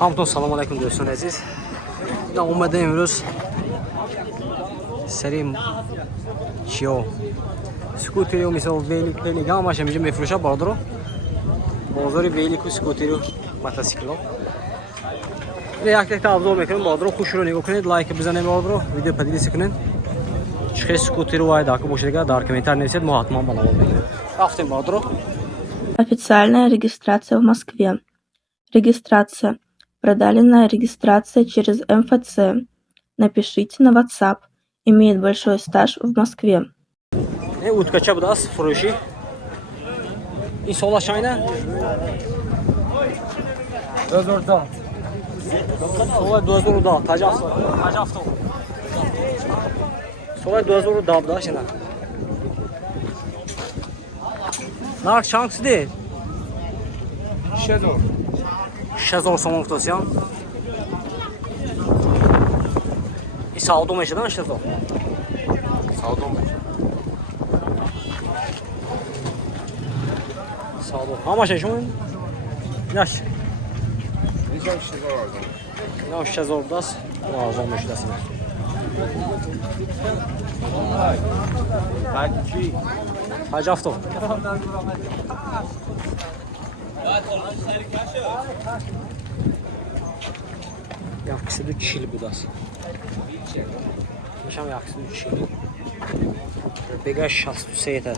همتون سلام علیکم دوستان عزیز. اینا اومده امروز سریم چیو سکوتری و مثل ویلی پلنگا همش میشه میفروشه بادرو بازار ویلی کو سکوتری و موتورسیکل یک ابزار میکنیم بادرو خوش رو نگاه کنید لایک بزنید بادرو ویدیو پدیدیس کنید چه سکوتری وای داکو باشه در комментарий نویسید ما حتما بنابرای میگیریم رفتیم بادرو. Официальная регистрация в Москве. Регистрация. Продленная регистрация через МФЦ. Напишите на WhatsApp. Имеет большой стаж в Москве. این اوتکاچه بود از فروشی. این سولا شاینه 2010 سولا 2010 تاجاف تو سولا 2010 داشت نه نارک شانس دی شزور سوم افتاسیان این ساودو میشه نه شزور ساودو میشه ساودو هماشه شون ناش نه شزور داست لازم میشه دست Hacı Hafto. Yakısı da çil bu da. Nişan yakısı da çil. Bega şahsı seyte.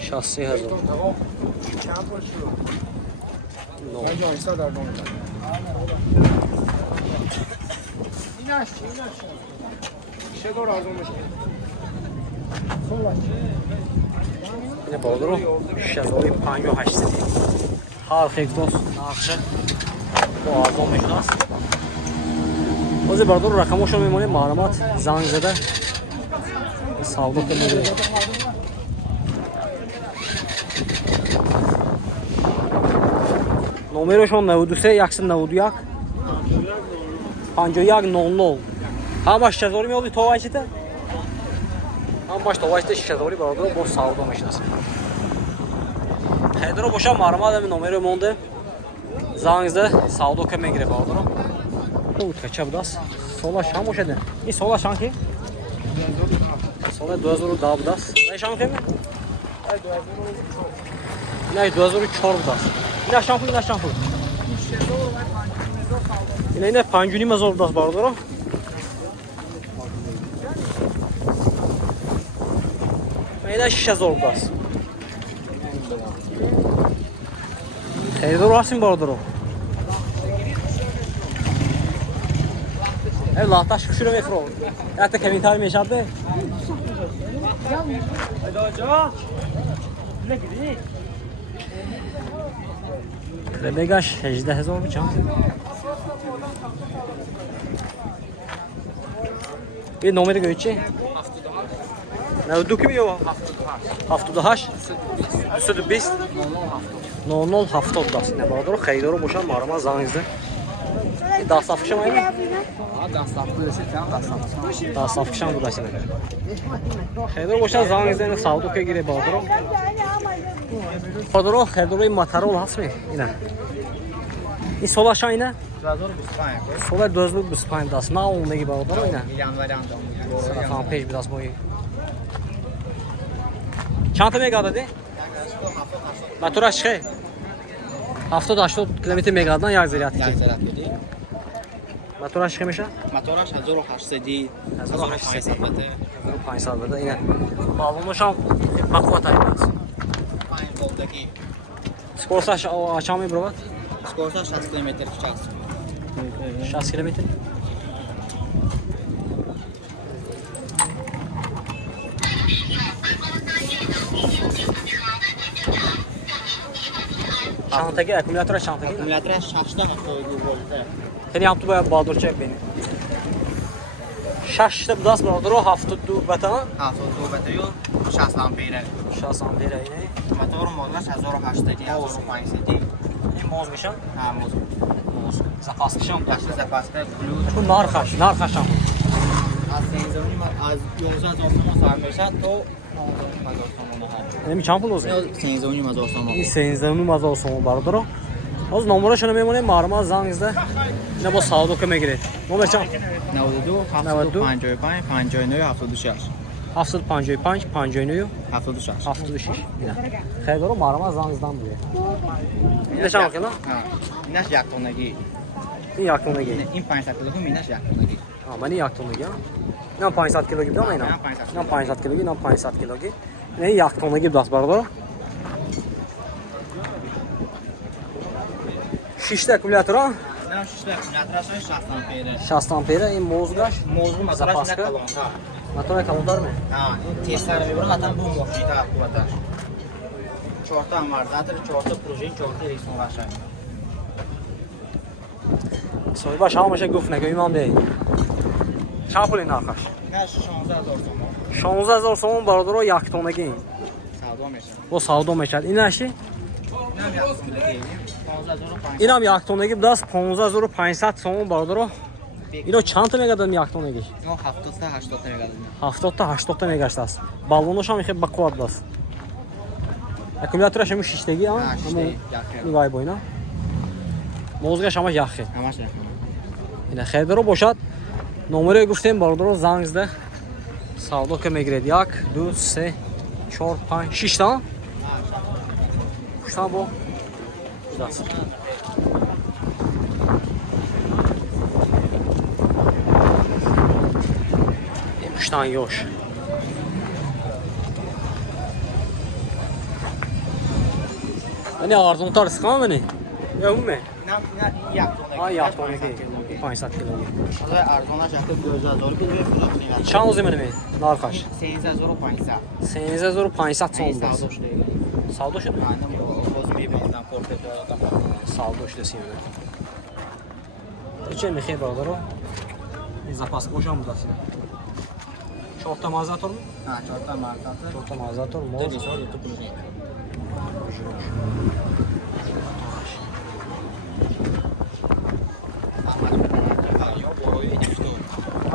Şahsı hazır. No. Ne baldırı? Şezori 58 dedi. Har xekdos narxı boğazdan meşnas. O'zi bardor raqamosho me'moni ma'lumot zang zada savdo qiladi. Nomeroshon 93 191 5100. Hamash Şezori mi oldu tovaychita? Hamash tovaychita Şezori bardor bo savdo meşnas. Xaydro boşa ma'lumot ham nomero monde. Zangizda savdo qilmay gire bardor. Utkacha budas. Sola sham o'shadi. In sola sham ki? Sola 2010 budas. Ne sham ki? Ay 2010. Ne 2004 budas. Ne sham ki, ne sham ki? Ne panjuni mazor budas bardor. Meyda şişe zor budas. Xeyr rasim bardor. Ev lahtaş kuşuru mefro. Hatta komentar meşabe. Rebegaş 18000 bıçak. Bir numara göçe. Ne duki mi o? Haftada haş. 220 00 haftada das. Ne bardor xeyro boşan marama zanizde. Dasafkışam ayı mı? Dasafkışam bu da şimdi. Xeyro boşan zanizde savdo ke gire bardor. Bardor xeyro'y motorol has mi? Ina. این sola شاینه 2025 sola 2025 das na اونمگی bardor ina. Sarafan pej biraz boyu. چند تا میگا دادی؟ موتورش چه؟ 70-80 کیلومتر میگادن یک زیرات کی؟ موتورش چه میشه؟ موتورش 1800 1500 بده اینه. بالونش هم بقوت است. 5 voltdagi. Skorost aşağı mı bro? Skorost 60 km/час. 60 kilometre. Şantaki akümülatör şantaki. Akkumulyator 60 ta volt. Xeyli yaptı bayağı baldur çek beni. 60 ta das baldur 72 bata. 72 yo 60 ampere. 60 ampere اینه. Motor modlash 1800 1500. این موز میشن؟ Ha, moz. موز. Zapasmışam. Yaxshi zapasda plus Bu narxash ham. az 11000 so'm sarmeşa to 11000 so'm. Nemi چند پول اوزه؟ 11000 so'm. این 13000 so'm bardoro. Hozir nomerashini me'monim marmaz zangizda. Ina bo savdo qilmaygir. Nomer chand? 92 75 59 76 755 59 76 76. Ina. Xaydoro marmaz zangizdan bu. Ina chand qila? Ha. Minash yaktonagi. این یک تونگی. این 500 کیلوگرم مینش یکتونگی. من این یک تونگی. اینم 500 کیلوگی بدم اینا. اینم 500 کیلوگی، اینم 500 کیلوگی. این یک تونگی دست بردار. 6 تا اکومولاتور. نه 6 تا اکومولاتورش 60 آمپره. 60 آمپره این موضوعش. موضوع مثلا کلانتر. موتور کلانتر می. ها این تستر میبرن مثلا بو ماشین تا قوتش. 4 تا امارزاتر 4 تا پروژه 4 تا ریسون قشنگ. سوی باش همشه گفت نگه ایمان بی. چند پولی نرخش؟ نه 16000 تومان. 16000 تومان برادر یک تونگی. سودا میشه. با سودا میشه. این نشی؟ اینم یک تونگی. 15500. اینم یک تونگی دست 15500 تومان برادر. اینو چند تا میگه دادم یک تونگی؟ اینو 70 تا 80 تا میگه. 70 تا 80 تا نگاشته است. بالونش هم خیلی بقوت است. اکومولاتورش هم 6 تگی ها. نگاه باینا. موزگش همش یخه. همش یخه. اینا خیر درو باشد. نمره گفتیم برادر زنگ زده. سودا که میگیرید 1 2 3 4 5 6 تا. 6 تا با. دست. Muştan yoş. Ne arzun tarz kan mı ne? Yok mu? نه یک تونگی. Ha yaptım ki. 500 kilo. حالا ارزانش رفته 2000 بدون فروخت میاد. Çan o zaman mi? Narkaş. 13500. 16500 ton. سودا شده. Savdo şudur. معنی باز میبینم کورت دادم. Savdo şudur yani. Çe mi xeyr برادر رو؟ Zapas boşam bu da sine. Çorta mağazator mu? ها 4 تا مارکات. Çorta mağazator mu? دو دیسور دو پروژه.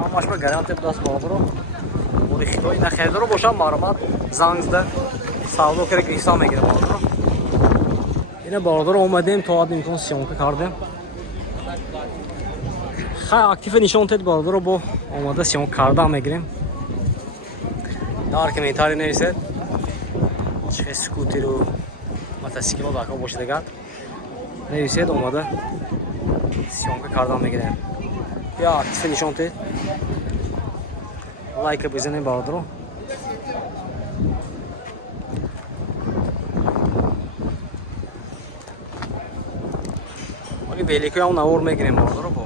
Amaç bu garanti bir das برادر رو. Bu xitoy ne xeyr رو boşam malumat zangizda savdo kerak ihsan میگیره برادر رو. Yine برادر اومدیم تا اد امکان سیونکا کردیم. خیلی اکتیو نشون داد برادر رو با اومده سیونک کردن میگیریم. در کامنتاری نویسید چه سکوتر و موتورسیکل و داکا باشه دیگر نویسید اومده سیونکا کردن میگیریم. یا اکتیو نشون داد لایک بزنید برادر رو. ولی ویلیکو هم نور میگیریم برادر رو با